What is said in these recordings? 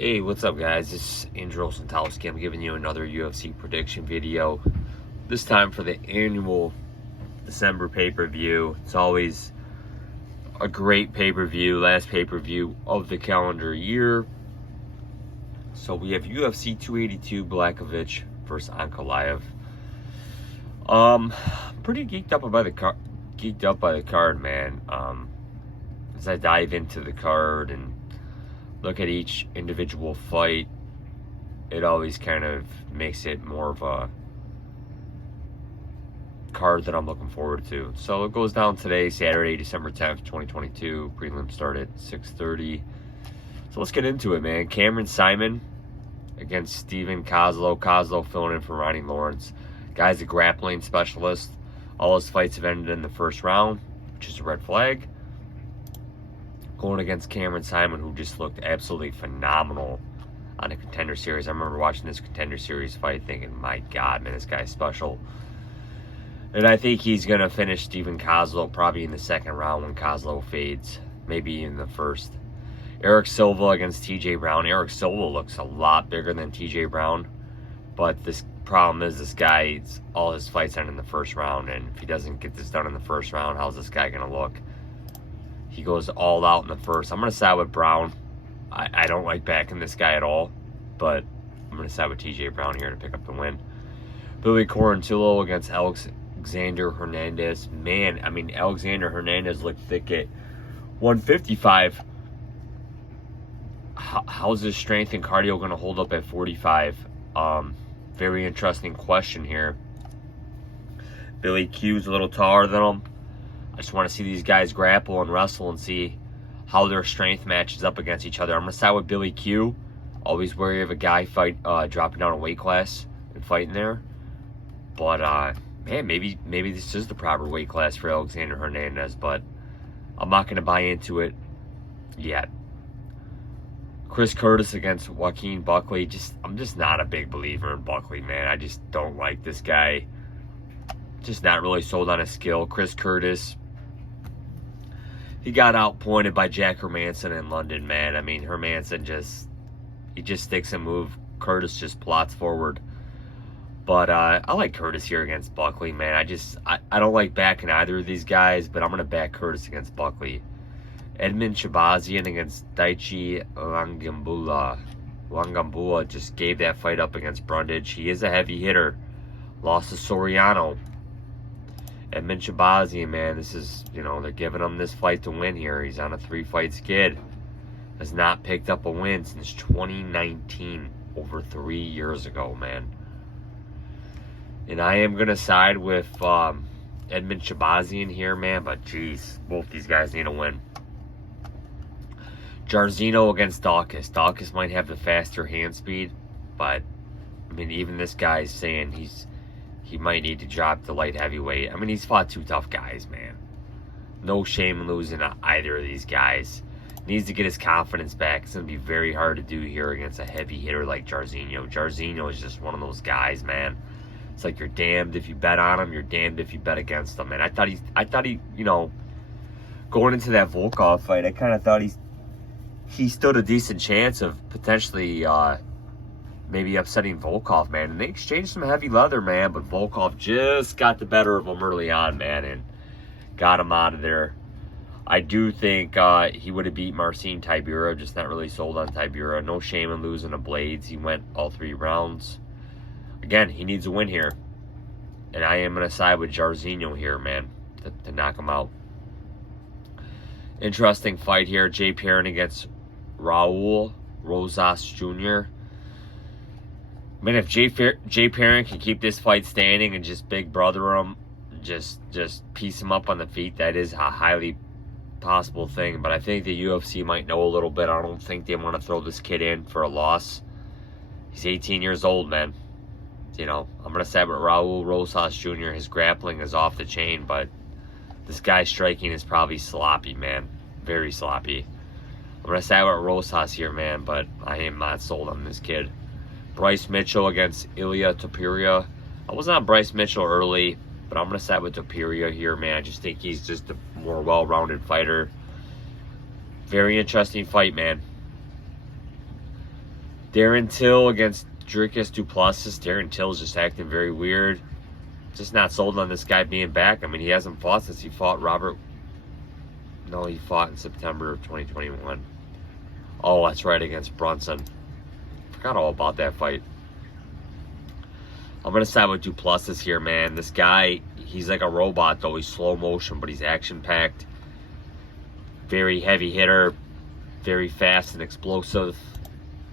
Hey, what's up, guys? This is Andrew Rozenstruik. I'm giving you another UFC prediction video. This time for the annual December pay-per-view. It's always a great pay-per-view, last pay-per-view of the calendar year. So we have UFC 282 Blachowicz versus Ankalaev. Pretty geeked up by the card, man. As I dive into the card and look at each individual fight, it always kind of makes it more of a card that I'm looking forward to. So it goes down today, Saturday, December 10th, 2022. Prelim start at 6:30. So let's get into it, man. Saaiman against Steven Kozlo. Kozlo filling in for Ronnie Lawrence. Guy's a grappling specialist. All his fights have ended in the first round, which is a red flag. Going against Saaiman, who just looked absolutely phenomenal on the Contender Series. I remember watching this Contender Series fight thinking, my God, man, this guy's special. And I think he's going to finish Steven Kozlo probably in the second round when Kozlo fades. Maybe in the first. Eric Silva against TJ Brown. Eric Silva looks a lot bigger than TJ Brown. But this problem is this guy, all his fights end in the first round. And if he doesn't get this done in the first round, how's this guy going to look? He goes all out in the first. I'm going to side with Brown. I don't like backing this guy at all, but I'm going to side with TJ Brown here to pick up the win. Billy Quarantillo against Alexander Hernandez. Man, I mean, Alexander Hernandez looked thick at 155. How's his strength and cardio going to hold up at 45? Very interesting question here. Billy Q's a little taller than him. I just want to see these guys grapple and wrestle and see how their strength matches up against each other. I'm going to start with Billy Q. Always wary of a guy dropping down a weight class and fighting there. But, man, maybe this is the proper weight class for Alexander Hernandez, but I'm not going to buy into it yet. Chris Curtis against Joaquin Buckley. I'm just not a big believer in Buckley, man. I just don't like this guy. Just not really sold on his skill. Chris Curtis, he got outpointed by Jack Hermanson in London, man. I mean, Hermanson just sticks and moves. Curtis just plots forward. But I like Curtis here against Buckley, man. I don't like backing either of these guys, but I'm going to back Curtis against Buckley. Edmund Shahbazyan against Daichi Langambula. Langambula just gave that fight up against Brundage. He is a heavy hitter. Lost to Soriano. Edmund Shahbazyan, man, this is, they're giving him this fight to win here. He's on a 3-fight skid. Has not picked up a win since 2019, over 3 years ago, man. And I am going to side with Edmund Shahbazyan here, man, but geez, both these guys need a win. Jairzinho against Dawkins. Dawkins might have the faster hand speed, but, I mean, even this guy's saying he might need to drop the light heavyweight. I mean, he's fought two tough guys, man. No shame in losing to either of these guys. Needs to get his confidence back. It's going to be very hard to do here against a heavy hitter like Jairzinho. Jairzinho is just one of those guys, man. It's like you're damned if you bet on him, you're damned if you bet against him. And I thought he, going into that Volkov fight, I kind of thought he stood a decent chance of potentially maybe upsetting Volkov, man. And they exchanged some heavy leather, man, but Volkov just got the better of him early on, man, and got him out of there. I do think he would have beat Marcin Tybura, just not really sold on Tybura. No shame in losing to Blades. He went all 3 rounds. Again, he needs a win here. And I am going to side with Jairzinho here, man, to knock him out. Interesting fight here. Jay Perrin against Rosas Jr. Man, if Jay Perrin can keep this fight standing and just big brother him, just piece him up on the feet, that is a highly possible thing. But I think the UFC might know a little bit. I don't think they want to throw this kid in for a loss. He's 18 years old, man. I'm going to side with Raul Rosas Jr. His grappling is off the chain, but this guy's striking is probably sloppy, man. Very sloppy. I'm going to side with Rosas here, man, but I am not sold on this kid. Bryce Mitchell against Ilia Topuria. I was on Bryce Mitchell early, but I'm going to side with Topuria here, man. I just think he's just a more well-rounded fighter. Very interesting fight, man. Darren Till against Dricus du Plessis. Darren Till's just acting very weird. Just not sold on this guy being back. I mean, he hasn't fought since he fought Robert. No, he fought in September of 2021. Oh, that's right, against Brunson. Forgot all about that fight. I'm going to side with du Plessis here, man. This guy, he's like a robot, though. He's slow motion, but he's action-packed. Very heavy hitter. Very fast and explosive.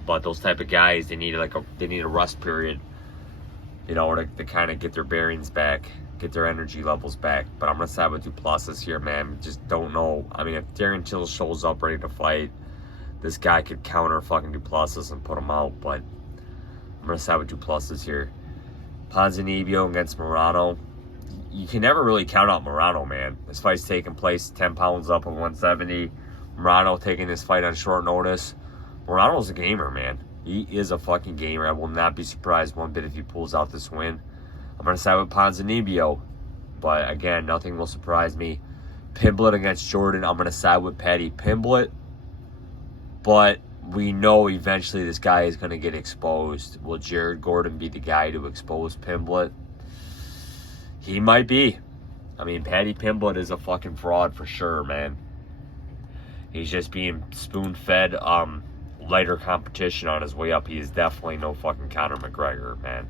But those type of guys, they need a rest period, you know, to kind of get their bearings back, get their energy levels back. But I'm going to side with du Plessis here, man. Just don't know. I mean, if Darren Till shows up ready to fight, this guy could counter fucking du Plessis and put him out. But I'm going to side with du Plessis here. Ponzinbbio against Morano. You can never really count out Morano, man. This fight's taking place 10 pounds up at 170. Morano taking this fight on short notice. Morano's a gamer, man. He is a fucking gamer. I will not be surprised one bit if he pulls out this win. I'm going to side with Ponzinbbio. But again, nothing will surprise me. Pimblett against Jordan. I'm going to side with Paddy Pimblett. But we know eventually this guy is going to get exposed. Will Jared Gordon be the guy to expose Pimblett? He might be. I mean, Paddy Pimblett is a fucking fraud for sure, man. He's just being spoon-fed lighter competition on his way up. He is definitely no fucking Conor McGregor, man.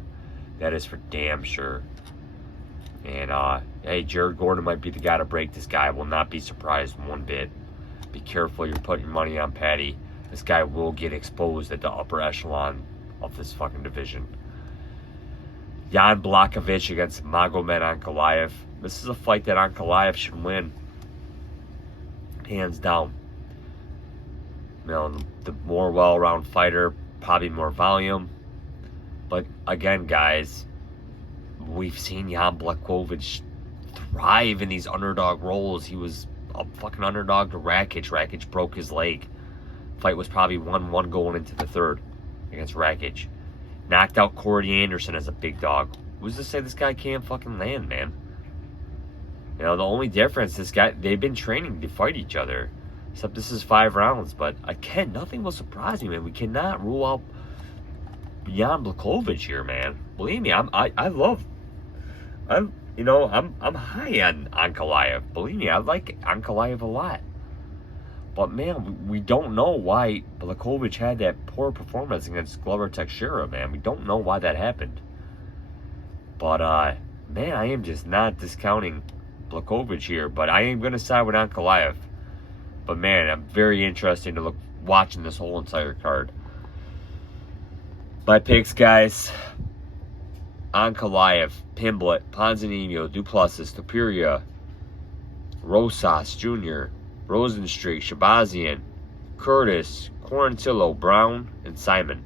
That is for damn sure. And, hey, Jared Gordon might be the guy to break this guy. I will not be surprised one bit. Be careful you're putting your money on Paddy. This guy will get exposed at the upper echelon of this fucking division. Jan Blachowicz against Magomed Ankalaev. This is a fight that Ankalaev should win. Hands down. You know, the more well-rounded fighter, probably more volume. But again, guys, we've seen Jan Blachowicz thrive in these underdog roles. He was a fucking underdog to Rakic. Rakic broke his leg. Fight was probably 1-1 going into the third against Rakic. Knocked out Corey Anderson as a big dog. Who's to say this guy can't fucking land, man? You know, the only difference, this guy, they've been training to fight each other. Except this is 5 rounds. But again, nothing will surprise me, man. We cannot rule out Jan Blachowicz here, man. Believe me, I'm high on Ankalaev. Believe me, I like Ankalaev a lot. But man, we don't know why Blachowicz had that poor performance against Glover Teixeira, man. We don't know why that happened. But man, I am just not discounting Blachowicz here, but I am gonna side with Ankalaev. But man, I'm very interested to look watching this whole entire card. My picks, guys: Ankalaev, Pimblett, Ponzinbbio, du Plessis, Topuria, Rosas Jr, Rozenstruik, Shahbazyan, Curtis, Quarantillo, Brown, and Saaiman.